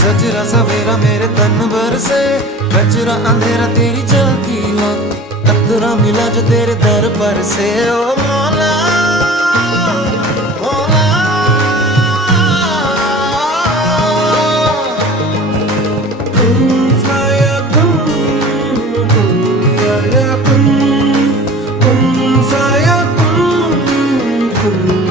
सजरा सवेरा मेरे तन भर से, कचरा अंधेरा तेरी चलती हो, कतरा मिला जो तेरे दर पर से। ओ मौला मौला, कुन फयकुन, कुन फयकुन, कुन फयकुन, कुन